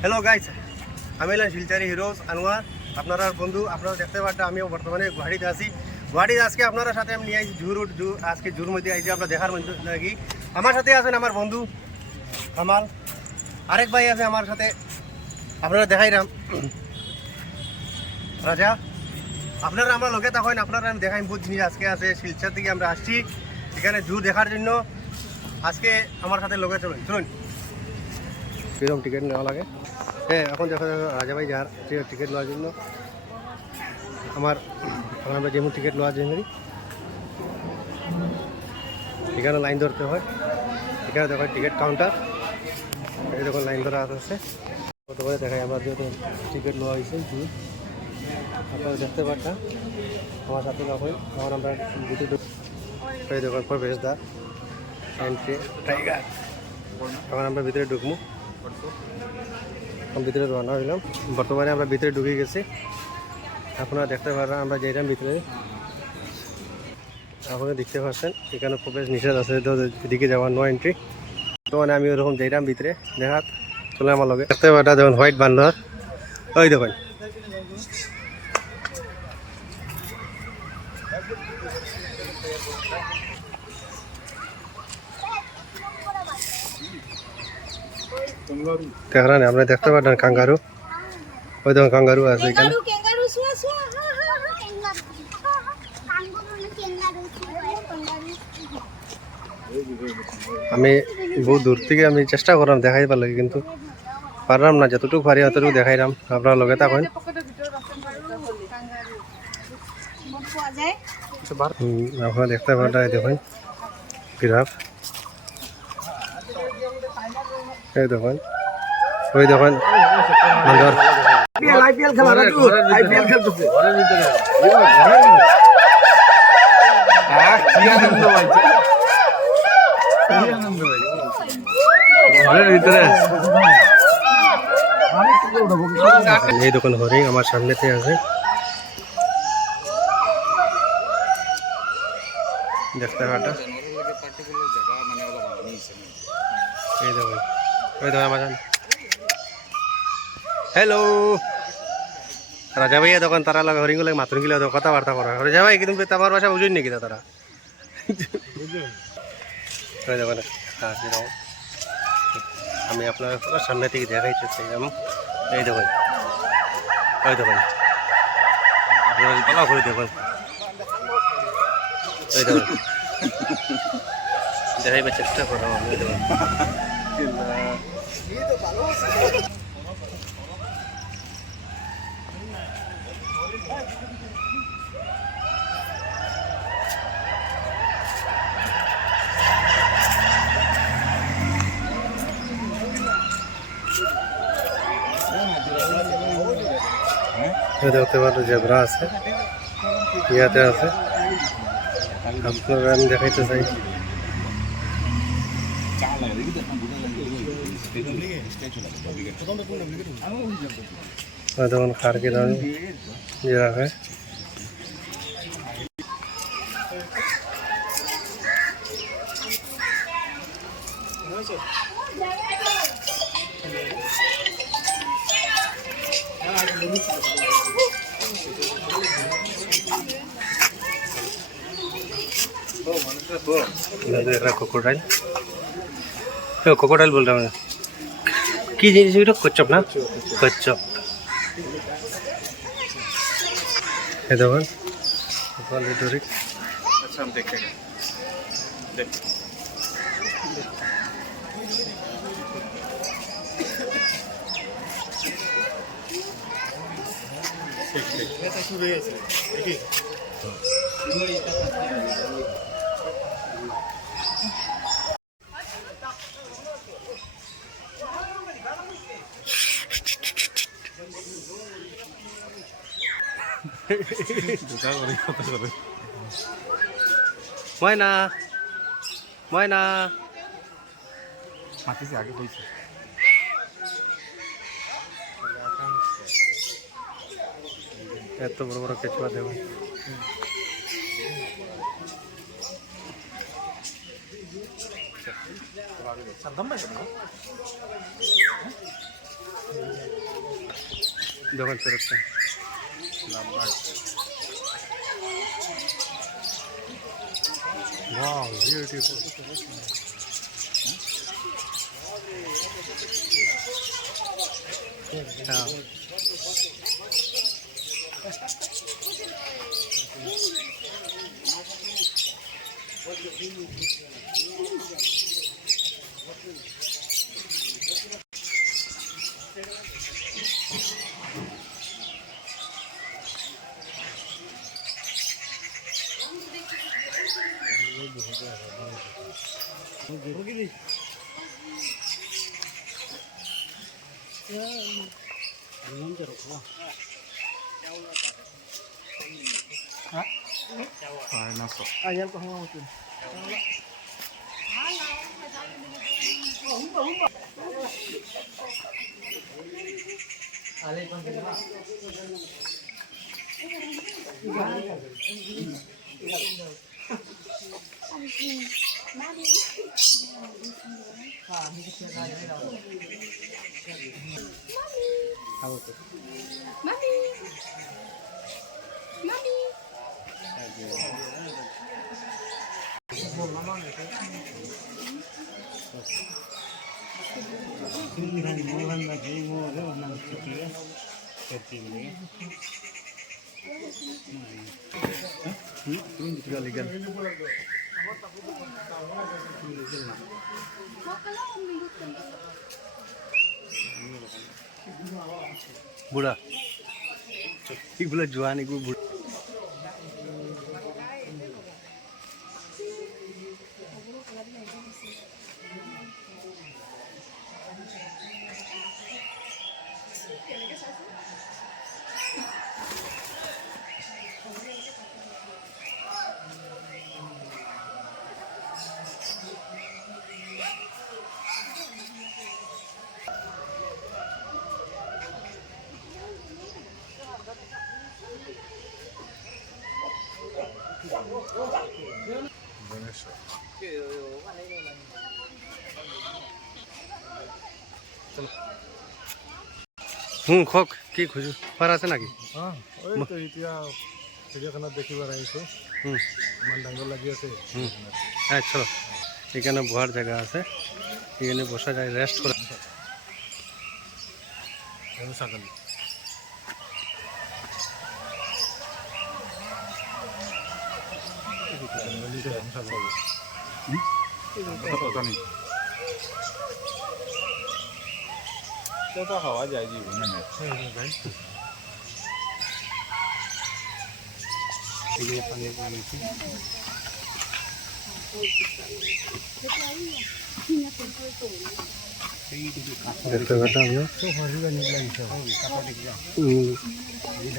Hello guys, আমি হলাম শিলচারি heroes Anwar, আপনারা বন্ধু। আপনারা দেখতে পাচ্ছেন আমিও বর্তমানে গুয়াহাটিতে আছি। গুয়াহাটিতে আজকে আপনারা সাথে আমি নিয়ে আসি জু আজকে জুর মধ্যে আইছি আমরা দেখার মধ্যে লাগি। আমার সাথে আছেন আমার বন্ধু কামাল, আরেক ভাই আছে আমার সাথে, আপনারা দেখাইলাম রাজা। আপনারা আমরা লোকে তখন আপনারা আমি দেখাই বহুত জিনিস আজকে আছে। শিলচর থেকে আমরা আসছি এখানে জু দেখার জন্য। আজকে আমার সাথে লোকে চলুন চলুন। কিরকম টিকিট নেওয়া লাগে? হ্যাঁ, এখন দেখা যাবে রাজা ভাই যার টিকিট নেওয়ার জন্য আমরা যেমন টিকিট নেওয়ার জন্য এখানে লাইন ধরতে হয়। এখানে দেখো টিকিট কাউন্টার, এই দেখুন লাইন ধরা আছে। প্রথমে দেখাই আমরা যেহেতু টিকিট নেওয়া হয়েছে জু, আপনারা দেখতে পাচ্ছেন আমার সাথে যখন তখন আমরা ভিতরে এই দেখুন প্রবেশদ্বার এন্ট্রি টাইগার। তখন আমরা ভিতরে ঢুকবো, ভিতরে রওনা হইলাম। বর্তমানে আমরা ভিতরে ঢুকে গেছি। আপনারা দেখতে পারেন আমরা যেতাম ভিতরে, আপনারা দেখতে পাচ্ছেন এখানে প্রবেশ নিষেধ আছে, তো এদিকে যাওয়ার নো এন্ট্রি। তো মানে আমি ওরকম যেতাম ভিতরে দেখাত চলে আমার লগে। দেখতে পাটা দেখুন হোয়াইট বান্দর, ওই দেখুন দেখলেন, আপনি দেখতে পারেন কাঙ্গারু, ওই দেখুন কাঙ্গারু আছে এখানে। আমি বহু দূর থেকে আমি চেষ্টা করলাম দেখাই পারলাম, কিন্তু পারলাম না। যতটুকু পারি অতটুকু দেখাইলাম। আপনার লগে থাকুন। আপনারা দেখতে পারেন দেখুন জিরাফ, এই দেখুন, ওই দেখুন বান্দর। আইপিএল খেলতেছে। এই দেখুন হরিণ আমার সামনেতে আছে, দেখতে পাটা। এই দেখুন, ওই দেখুন আমার হ্যালো রাজা ভাইয়া দোকান তারা লাগে হরিণ লাগে মাথুর গিলা কথাবার্তা করা। রাজা ভাই কিন্তু তোমার ভাষা বুঝুন নাকি তারা? আমি আপনার সামনে থেকে দেখাইছি। এই দেখুন, ওই দেখুন পালা করে দেখুন, ওই দেখুন দেখাইবার চেষ্টা করলাম আমি। ওই দেখুন দেখতে পারো জেব্রা আছে, ইয়াতে আছে। আপনারা আমি দেখাইতে চাই দেখুন খারকে দাম জিরাফে। क्रोकोडाइल, क्रोकोडाइल बोल रहा हूँ कि कच्छप ना, कच्छप। अच्छा हम देखेंगे। ময়না ময়না মাটি से आगे कोई এত বড় বড় কেঁচুয়া দেব। সাবধান ভাই দোকান চোরটা Wow, beautiful. Yeah. Legal. बुढ़ा एक बोला जवान एक बुढ़ा খক কি খুঁজু পার আছে নাকি চিড়িয়াখানা দেখিবার আহিছো ইমান ডাঙৰ লাগি আছে হ্যাঁ চলো এখানে বহার জায়গা আছে এখানে বসা যায় রেস্ট করা ছাগলী这好玩点，就那没。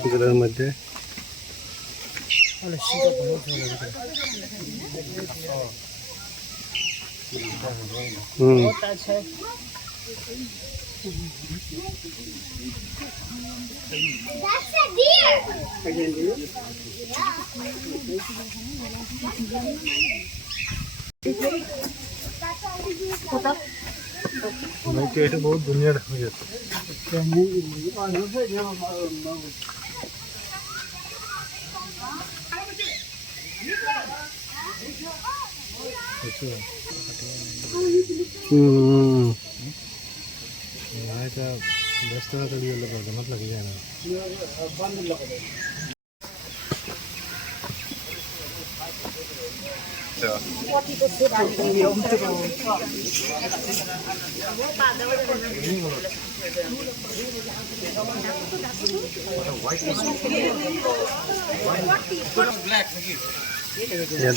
ঘরের মধ্যে That's a deer. এটা বহুত দুনিয়া দেখা যাচ্ছে এটা ব্যস্ত চলি গেলে জমত লাগি যায় না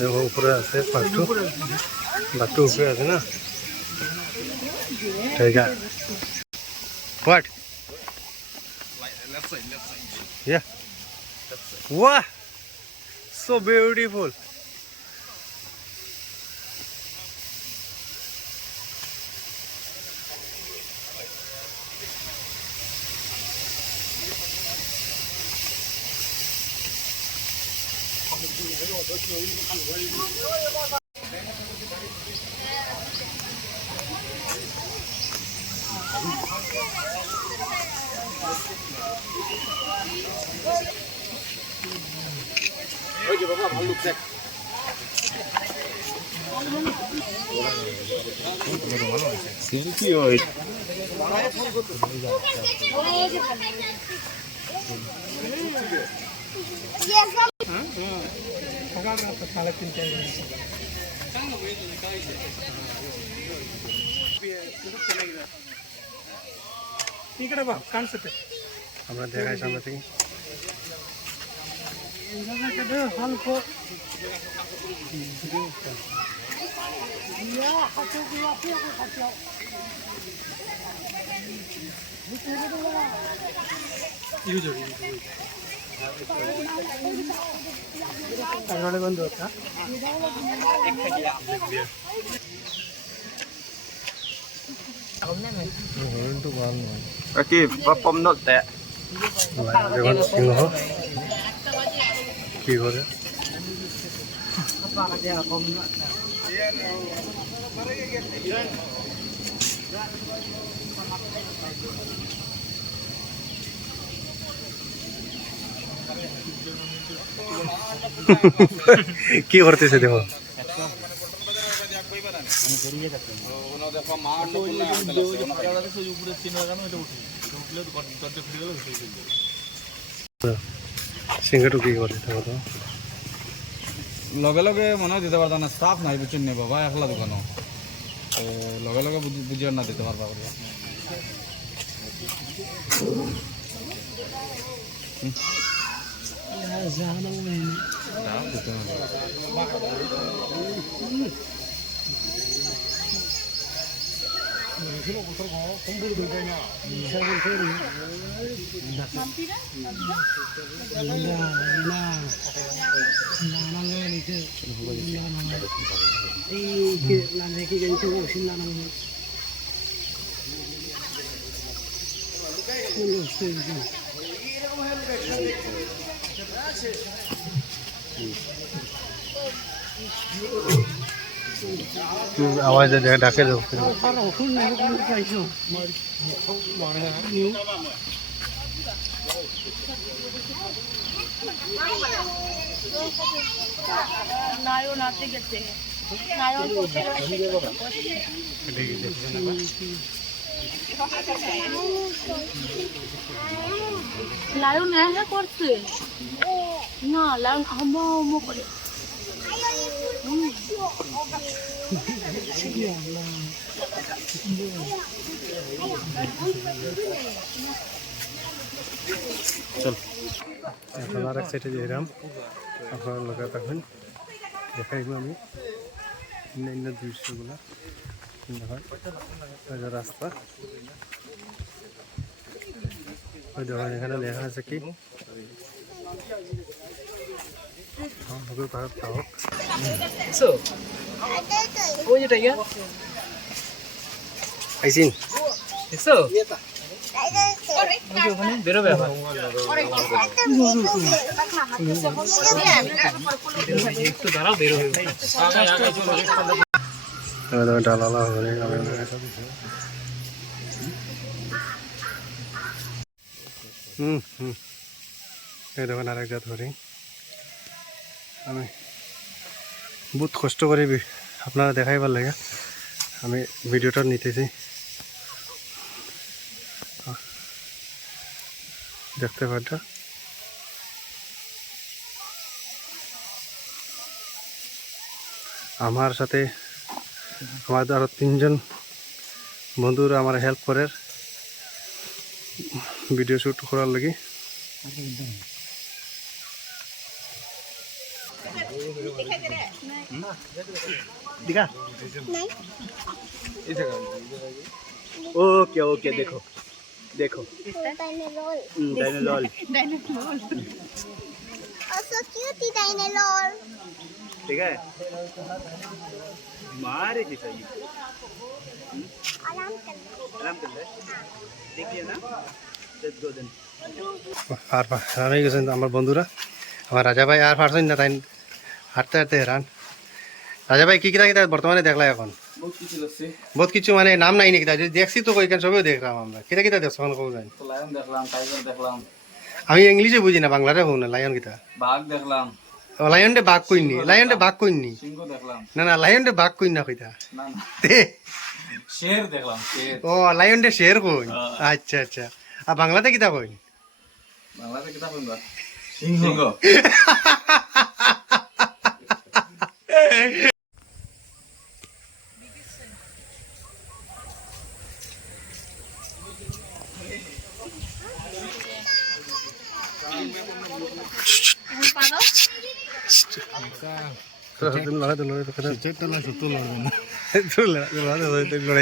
দেখো উপরে আছে বাঘটো উপরে আছে না ঠিক আছে What? Left side. Yeah. Wow! So beautiful. কি হয় আমরা দেখাই সামনে থেকে কি পম নত তে দেখুন সিংহ কি করে কি করতেছে দেখো সিংহটু কি করে দেখো তো লগে লগে মনে হয় দিতে পারতাম না স্টাফ নাই বুঝছেন নি বাবা একলা দোকানো তো লগে লগে বুঝিয়ে না দিতে পারবা বলে आवाज डाके दो নায়ন আতে গেছে নায়ন কোচে গেছে লায়ন হ্যাঁ করছে না লায়ন আম্মা আম্মা করে চল এখন আর এক সাইডে যাইলাম আপনারা লগে থাকুন দেখাইব আমি অন্যান্য দৃশ্যগুলো দেখেন রাস্তা ওই দেখেন এখানে লেখা আছে কি ভারত গ্রাহক আইসিন বেরোবে ডালালা হবে এই দেখুন আরেক জাত হরিণ আমি বহুত কষ্ট করে আপনারা দেখাইবার লাগে আমি ভিডিওটা নিতেছি দেখতে পাটা আমার সাথে আমাদের আরো 3 জন বন্ধুরা আমার হেল্প করে ভিডিও শুট করার লাগি दिखा ओके ओके देखो देखो डायनासोर Also cute dinosaur. ठीक है मारे की सही आराम कर आराम कर ले देखिए ना लेट्स गो देन আর হারাই গেছেন আমার বন্ধুরা আমার রাজা ভাই আর পারছেন না তাই হাঁটতে হাঁটতে হেরান রাজা ভাই কি কিতা কিতা বর্তমানে দেখলা এখন বহুত কিছু মানে নাম নাই নাকি যদি দেখছি তো ওইখানে সবই দেখলাম আমরা কিতা কিতা দেখছো এখন কবে জানি লায়ন দেখলাম টাইগার দেখলাম আমি ইংলিশে বুঝি না বাংলাতে হো না লায়ন কিতা বাঘ দেখলাম লায়ন দে বাঘ কইনি লায়ন দে বাঘ কইনি সিংহ দেখলাম না না লায়ন দে বাঘ কইন না কইতা না না তে শের দেখলাম শের ও লায়ন দে শের কইন আচ্ছা আচ্ছা আর বাংলাতে কিতা কইন বাংলাতে কিতাব কোনবা সিংহ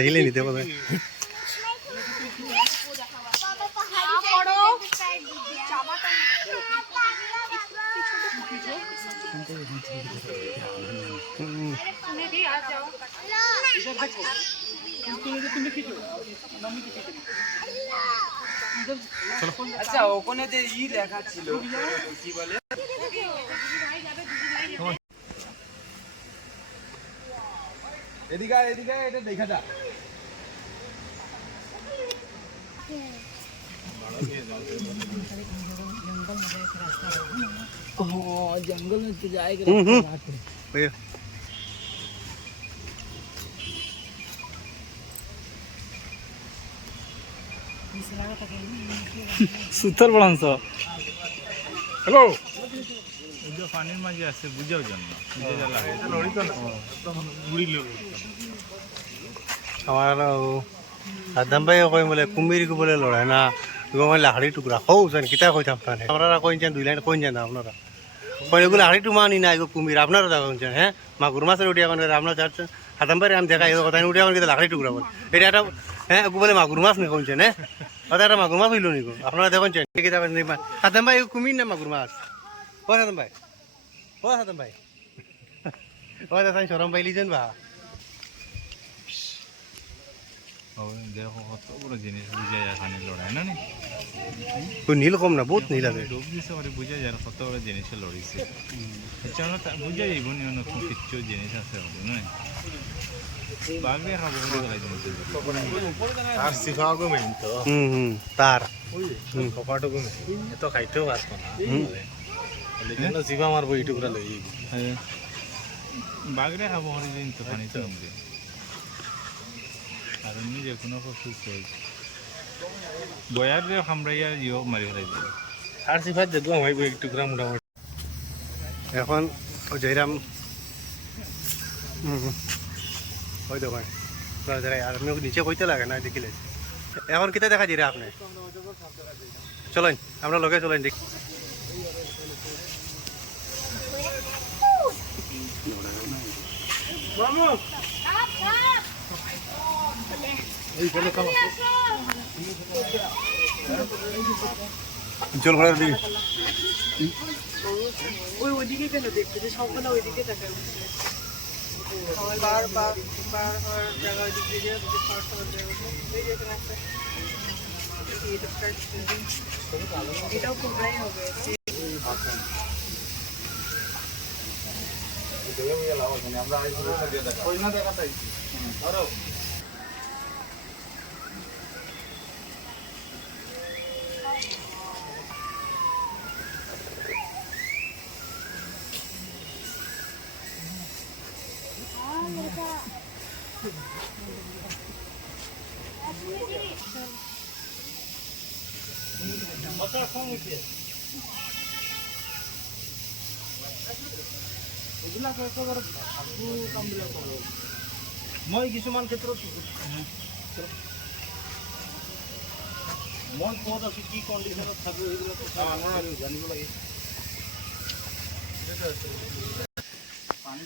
হিলে নিতে পারে আচ্ছা ওখানে যে লেখা ছিল কি বলে এদিকে এদিকে এটা দেখা যা जंगल में तो जाएगा সুতর বড়াংশ হ্যালো পানির মাঝে আছে বুঝাও জন্য আমার আদাম ভাই কই বলে কুমির কো বলে লড়াই না গোমাই লাহড়ি টুকরা হও জান কিতা কইতাম আপনারা আপনারা কইছেন দুই লাইন কইছেন না আপনারা কই এগুলো লাহড়ি টু মানি না এগো কুমির আপনারা দা কইছেন হ্যাঁ মাগুর মাছের উঠিয়া কোন আপনারা চাচ্ছেন আদাম ভাই আমি দেখা এগো কথা উঠিয়া কোন কিতা লাহড়ি টুকরা বল এটা একটা হ্যাঁ এগো বলে মাগুর মাছ নি কইছেন হ্যাঁ ওটা একটা মাগুর মাছ হইলো নিকো আপনারা দেখছেন কিতা আদাম ভাই কুমির না মাগুর মাছ ও আদাম ভাই ও দাদা শরম পাইলিছেন বা দেখো কত বড় জিনিস বুঝা যায় পানির লড়াই না ওই নীল কম না বহুত নীল আছে ডুব দিছে পরে বুঝা যায় কত বড় জিনিসে লড়িছে এছাড়া বুঝা যাইব নি নতুন কিছু জিনিস আছে না বাঘে খাবো আর সিফাগো মেন তো তার কপাটুকু মেন এত খাইতেও আসবো না লেকিন সিফা মারবো ইটুকুরা লই বাঘরে খাবো হরিদিন তো পানি তো নামবে আর এমনি যে কোনো পশু বয়ার রে খামরাইয়া ইও মারি ফেলাইছে আর সিফা দেখবো আমি একটু টুকরা মোটামুটি এখন ও জয়রাম ওই তো ভাই আর আপনি নিচে কইতে লাগে না দেখিলে এখন কিতা দেখা যায় আপনি চলেন আমরা লগে চলেন দেখি চল ঘোড়ার দিকে ওই ওইদিকে কেন দেখতে যে সবগুলো ওইদিকে তাকায় সবাই বার হওয়ার জায়গা ওইদিক দিয়ে এটাও খুব ভাই হবে মই কিছুমান ক্ষেত্ৰত মই ক'ত আছো কি কণ্ডিশ্যনত থাকো এইবিলাক জানিব লাগে পানী